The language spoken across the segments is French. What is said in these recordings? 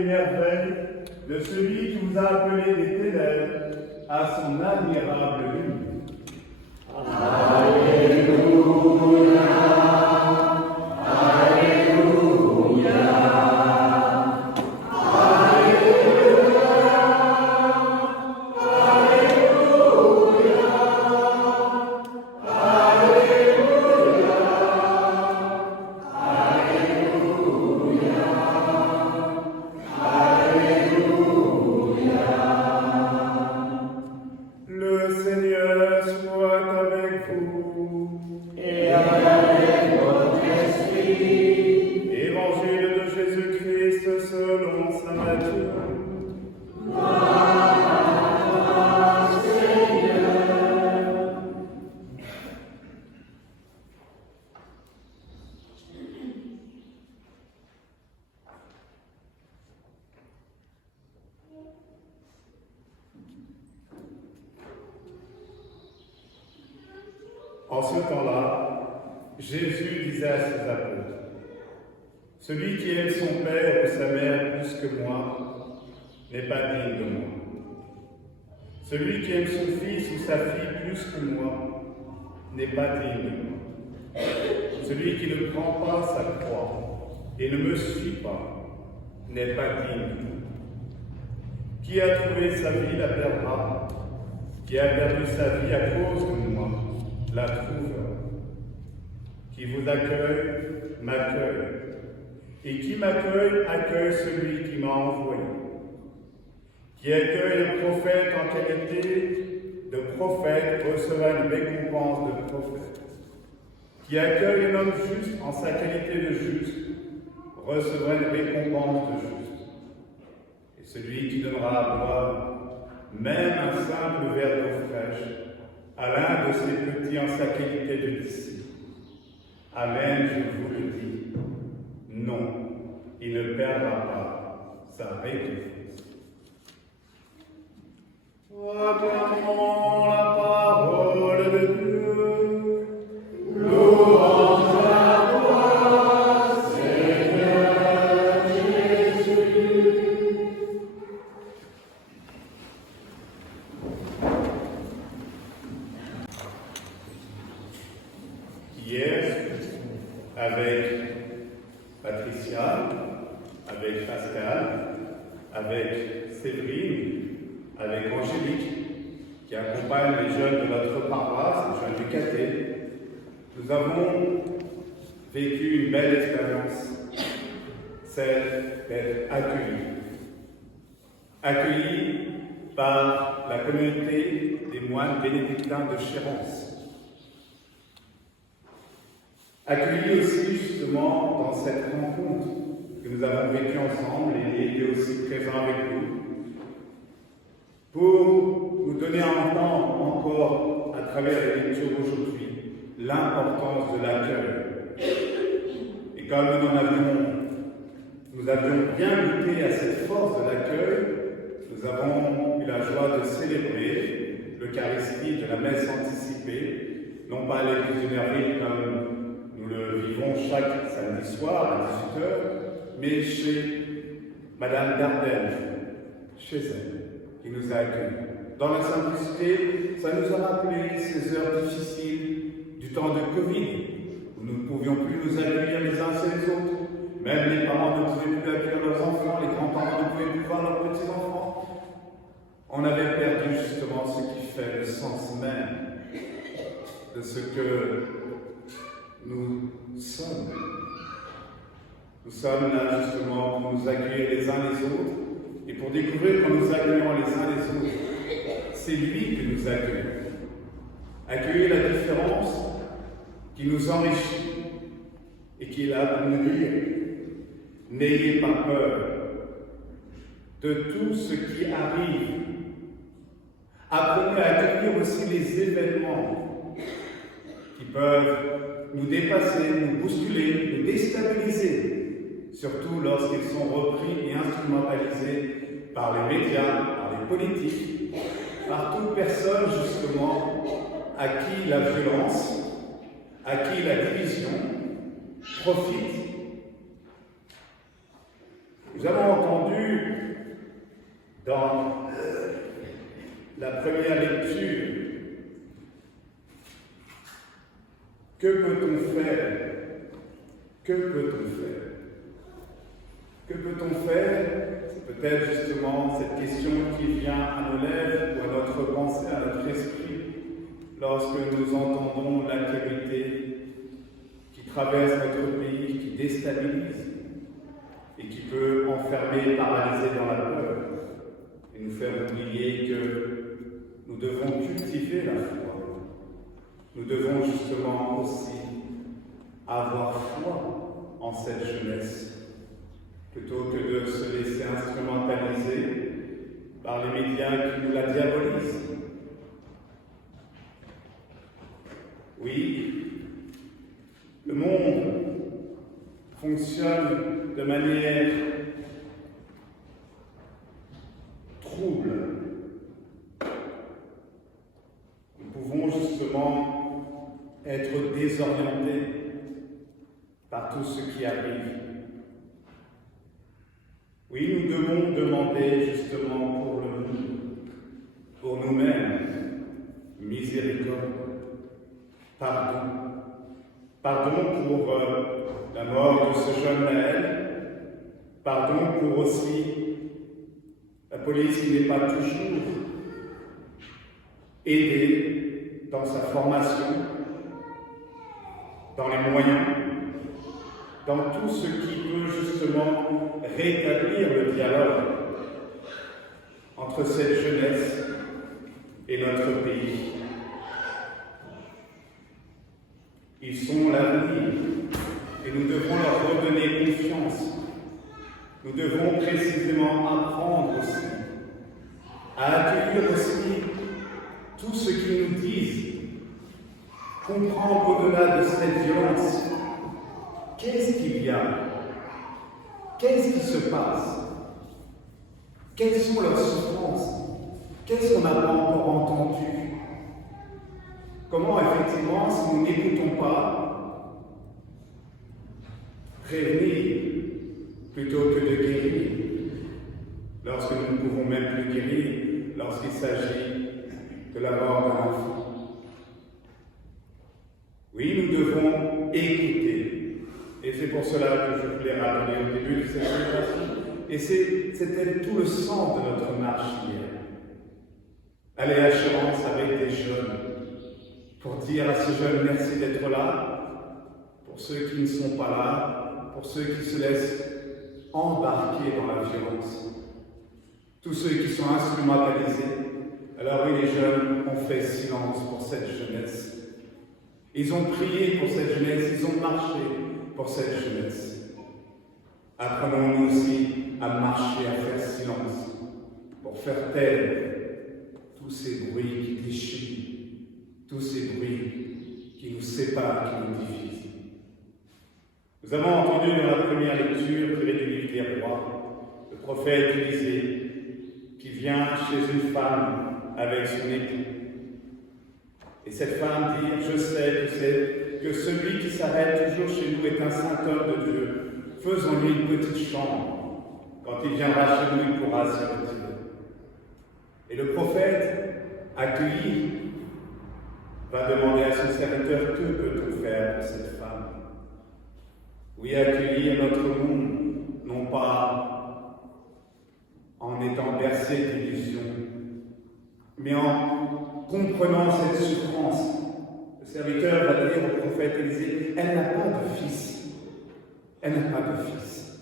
les merveilles de celui qui vous a appelé des ténèbres à son admirable lumière. Alléluia, Alléluia, Le Seigneur soit avec vous. et avec votre esprit. Évangile de Jésus-Christ selon saint Matthieu. En ce temps-là, Jésus disait à ses apôtres, « Celui qui aime son père ou sa mère plus que moi n'est pas digne de moi. Celui qui aime son fils ou sa fille plus que moi n'est pas digne de moi. Celui qui ne prend pas sa croix et ne me suit pas n'est pas digne de moi. Qui a trouvé sa vie la perdra, qui a perdu sa vie à cause de moi la trouvera. Qui vous accueille, m'accueille. Et qui m'accueille, accueille celui qui m'a envoyé. Qui accueille un prophète en qualité de prophète recevra une récompense de prophète. Qui accueille un homme juste en sa qualité de juste recevra une récompense de juste. Et celui qui donnera à boire même un simple verre d'eau fraîche à l'un de ses petits en sa qualité de disciple. Amen, je vous le dis, non, il ne perdra pas sa récompense. Acclamons la parole de Dieu. Louange à toi, Seigneur Jésus. Hier, avec Patricia, avec Pascal, avec Séverine, avec Angélique, qui accompagne les jeunes de notre paroisse, les jeunes du caté, nous avons vécu une belle expérience, celle d'être accueillis. Accueillis par la communauté des moines bénédictins de Chérence. Accueillis aussi justement dans cette rencontre que nous avons vécue ensemble et il était aussi présent avec nous pour nous donner à entendre encore à travers les lectures aujourd'hui l'importance de l'accueil. Et comme nous avions bien goûté à cette force de l'accueil, nous avons eu la joie de célébrer l'Eucharistie de la messe anticipée, non pas à l'église de Merville comme nous le vivons chaque samedi soir à 18h, mais chez Madame Dardenne, chez elle, qui nous a accueillis. Dans la simplicité, ça nous a rappelé ces heures difficiles du temps de Covid, où nous ne pouvions plus nous accueillir les uns chez les autres. Même les parents ne pouvaient plus accueillir leurs enfants, les grands-parents ne pouvaient plus voir leurs petits-enfants. On avait perdu justement ce qui fait le sens même de ce que nous sommes. Nous sommes là justement pour nous accueillir les uns les autres et pour découvrir qu'en nous accueillant les uns les autres, c'est lui qui nous accueille. Accueillir la différence qui nous enrichit et qui est là pour nous dire n'ayez pas peur de tout ce qui arrive. Apprenez à accueillir aussi les événements qui peuvent nous dépasser, nous bousculer, nous déstabiliser, surtout lorsqu'ils sont repris et instrumentalisés par les médias, par les politiques, par toute personne justement à qui la violence, à qui la division profite. Nous avons entendu dans la première lecture que peut-on faire? Que peut-on faire? Que peut-on faire? C'est peut-être justement cette question qui vient à nos lèvres ou à notre pensée, à notre esprit, lorsque nous entendons l'intégrité qui traverse notre pays, qui déstabilise et qui peut enfermer, paralyser dans la peur et nous faire oublier que nous devons cultiver la foi. Nous devons justement aussi avoir foi en cette jeunesse, plutôt que de se laisser instrumentaliser par les médias qui nous la diabolisent. Oui, le monde fonctionne de manière trouble. Nous pouvons justement être désorientés par tout ce qui arrive. Oui, nous devons demander justement pour le monde, pour nous-mêmes, miséricorde, pardon. Pardon pour la mort de ce jeune Naël, pardon pour aussi la police qui n'est pas toujours aidée dans sa formation, dans les moyens, dans tout ce qui peut justement rétablir le dialogue entre cette jeunesse et notre pays. Ils sont l'avenir et nous devons leur redonner confiance. Nous devons précisément apprendre aussi à accueillir aussi tout ce qu'ils nous disent, comprendre au-delà de cette violence. Qu'est-ce qu'il y a? Qu'est-ce qui se passe? Quelles sont leurs souffrances? Qu'est-ce qu'on n'a pas encore entendu? Comment, effectivement, si nous n'écoutons pas, prévenir plutôt que de guérir, lorsque nous ne pouvons même plus guérir, lorsqu'il s'agit de la mort d'un enfant? Oui, nous devons écouter. Et c'est pour cela que je voulais rappeler au début de cette célébration. Et c'était tout le sens de notre marche hier. Aller à Chérence avec des jeunes, pour dire à ces jeunes merci d'être là, pour ceux qui ne sont pas là, pour ceux qui se laissent embarquer dans la violence, tous ceux qui sont instrumentalisés. Alors oui, les jeunes ont fait silence pour cette jeunesse. Ils ont prié pour cette jeunesse, ils ont marché pour cette jeunesse. Apprenons-nous aussi à marcher, à faire silence, pour faire taire tous ces bruits qui déchirent, tous ces bruits qui nous séparent, qui nous divisent. Nous avons entendu dans la première lecture tirée du livre des Rois, le prophète Élisée, qui vient chez une femme avec son époux. Et cette femme dit, je sais que celui qui s'arrête toujours chez nous est un saint homme de Dieu. Faisons-lui une petite chambre. Quand il viendra chez nous, il pourra s'y retirer. Et le prophète, accueilli, va demander à son serviteur, que peut-on faire pour cette femme? Oui, accueillir notre monde, non pas en étant bercé d'illusions, mais en comprenant cette souffrance. Le serviteur va dire au prophète Élisée, elle n'a pas de fils. Elle n'a pas de fils.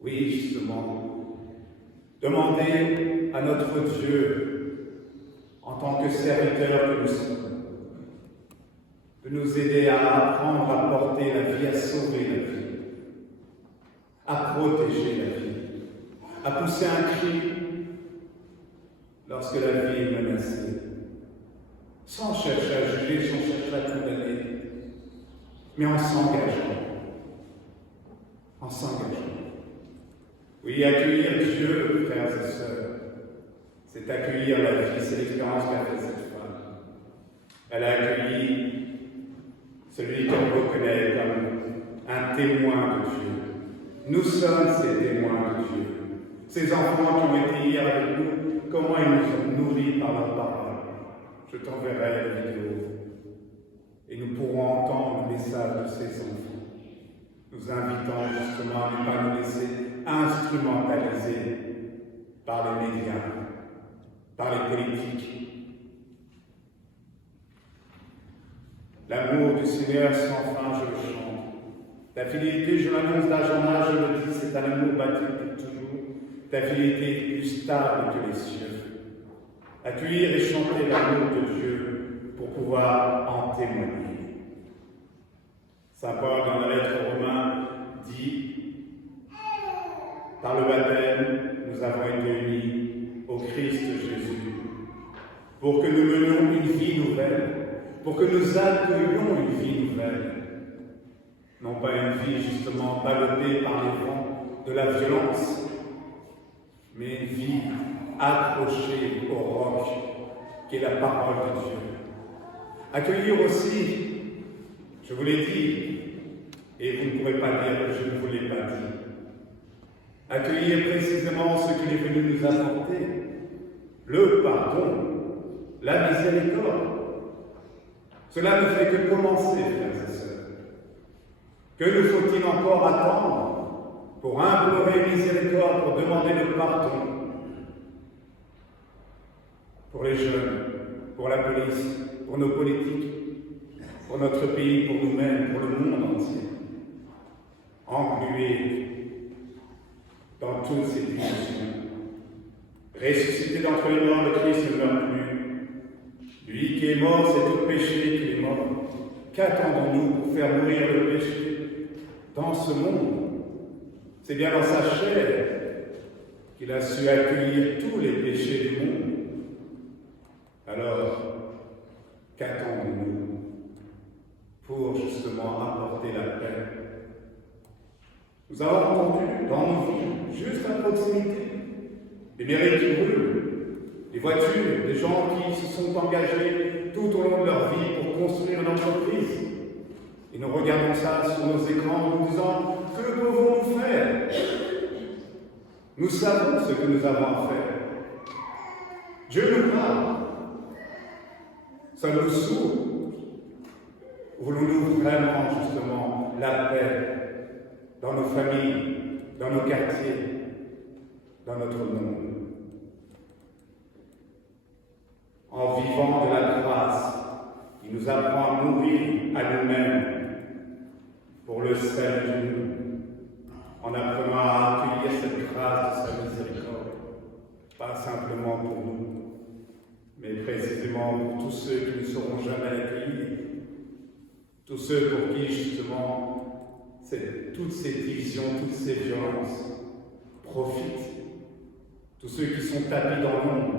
Oui, justement, demandez à notre Dieu, en tant que serviteur que nous sommes, de nous aider à apprendre à porter la vie, à sauver la vie, à protéger la vie, à pousser un cri lorsque la vie est menacée, sans chercher à juger, sans chercher à condamner, mais en s'engageant. En s'engageant. Oui, accueillir Dieu, frères et sœurs, c'est accueillir la vie, c'est l'expérience qu'a fait cette femme. Elle a accueilli celui qu'elle reconnaît comme un témoin de Dieu, Nous sommes ces témoins de Dieu, ces enfants qui ont été hier avec nous, comment ils nous ont nourris par leur parole. Je t'enverrai la vidéo et nous pourrons entendre le message de ces enfants, nous invitant justement à ne pas nous laisser instrumentaliser par les médias, par les politiques. L'amour du Seigneur sans fin, je le chante. Ta fidélité, je l'annonce d'âge en âge, je le dis, c'est un amour bâti pour toujours. Ta fidélité est plus stable que les cieux. Accueillir et chanter l'amour de Dieu pour pouvoir en témoigner. Saint Paul, dans la lettre aux Romains, dit « Par le baptême, nous avons été unis au Christ Jésus, pour que nous menions une vie nouvelle, pour que nous accueillions une vie nouvelle. Non pas une vie justement ballottée par les vents de la violence, mais une vie accrochée au roc qui est la parole de Dieu. Accueillir aussi, je vous l'ai dit, et vous ne pourrez pas dire que je ne vous l'ai pas dit, accueillir précisément ce qu'il est venu nous apporter, le pardon, la miséricorde. Cela ne fait que commencer, frères et sœurs. Que nous faut-il encore attendre pour implorer miséricorde, pour demander le pardon pour les jeunes, pour la police, pour nos politiques, pour notre pays, pour nous-mêmes, pour le monde entier. Englués dans toutes ces divisions. Ressuscité d'entre les morts, le Christ ne meurt plus. Lui qui est mort, c'est au péché qu'il est mort. Qu'attendons-nous pour faire mourir le péché dans ce monde? C'est bien dans sa chair qu'il a su accueillir tous les péchés du monde. Alors, qu'attendons-nous pour justement apporter la paix? Nous avons entendu dans nos vies, juste à proximité, les mairies qui brûlent, les voitures, les gens qui se sont engagés tout au long de leur vie pour construire une entreprise. Et nous regardons ça sur nos écrans en nous disant, que pouvons-nous faire? Nous savons ce que nous avons à faire. Dieu nous parle. Ça nous s'ouvre. Voulons-nous vraiment, justement, la paix dans nos familles, dans nos quartiers, dans notre monde? En vivant de la grâce qui nous apprend à mourir à nous-mêmes pour le salut du monde, en apprenant à accueillir cette grâce de sa miséricorde, pas simplement pour nous, mais précisément pour tous ceux qui ne seront jamais accueillis, tous ceux pour qui, justement, toutes ces divisions, toutes ces violences profitent, tous ceux qui sont tapis dans l'ombre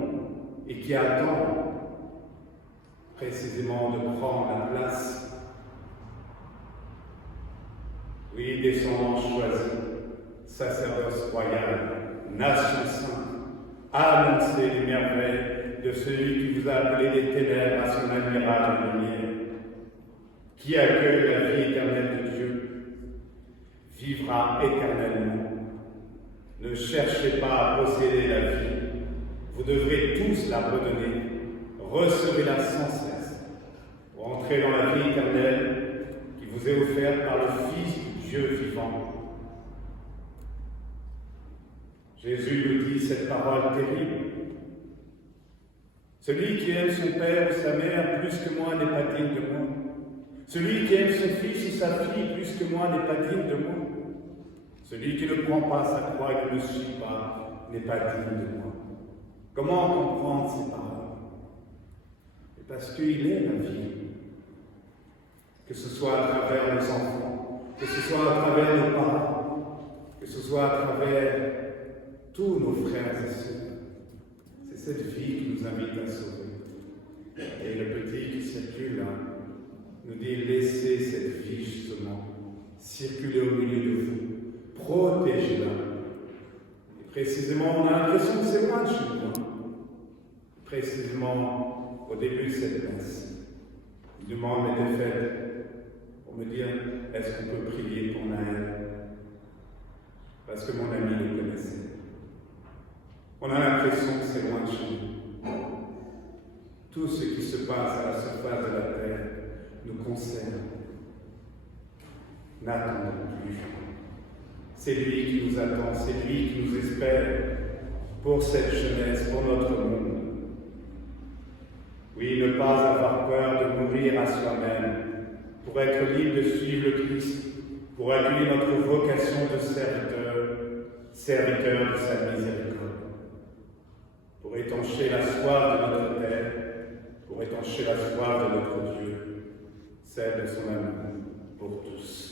et qui attendent précisément de prendre la place. Oui, descendants choisis, sacerdoce royal, nation sainte, annoncez les merveilles de celui qui vous a appelé des ténèbres à son admirable lumière, qui accueille la vie éternelle de Dieu, vivra éternellement. Ne cherchez pas à posséder la vie, vous devrez tous la redonner. Recevez-la sans cesse pour entrer dans la vie éternelle qui vous est offerte par le Fils du Dieu vivant. Jésus nous dit cette parole terrible. Celui qui aime son père ou sa mère plus que moi n'est pas digne de moi. Celui qui aime son fils ou sa fille plus que moi n'est pas digne de moi. Celui qui ne prend pas sa croix et ne me suit pas n'est pas digne de moi. Comment comprendre ces paroles? Parce qu'il est la vie. Que ce soit à travers nos enfants, que ce soit à travers nos parents, que ce soit à travers tous nos frères et sœurs. C'est cette vie qui nous invite à sauver. Et le petit qui circule là nous dit, laissez cette vie justement circuler au milieu de vous, protégez-la. Et précisément, on a l'impression que c'est loin de chez nous. Précisément, au début de cette messe, une demande m'était faite pour me dire, est-ce qu'on peut prier pour Naël? parce que mon ami le connaissait. On a l'impression que c'est loin de chez nous. Tout ce qui se passe à la surface de la terre nous concerne. N'attendons plus. C'est lui qui nous attend, c'est lui qui nous espère pour cette jeunesse, pour notre monde. Oui, ne pas avoir peur de mourir à soi-même, pour être libre de suivre le Christ, pour accueillir notre vocation de serviteur de sa miséricorde, pour étancher la soif de notre terre, pour étancher la soif de notre Dieu, celle de son amour pour tous.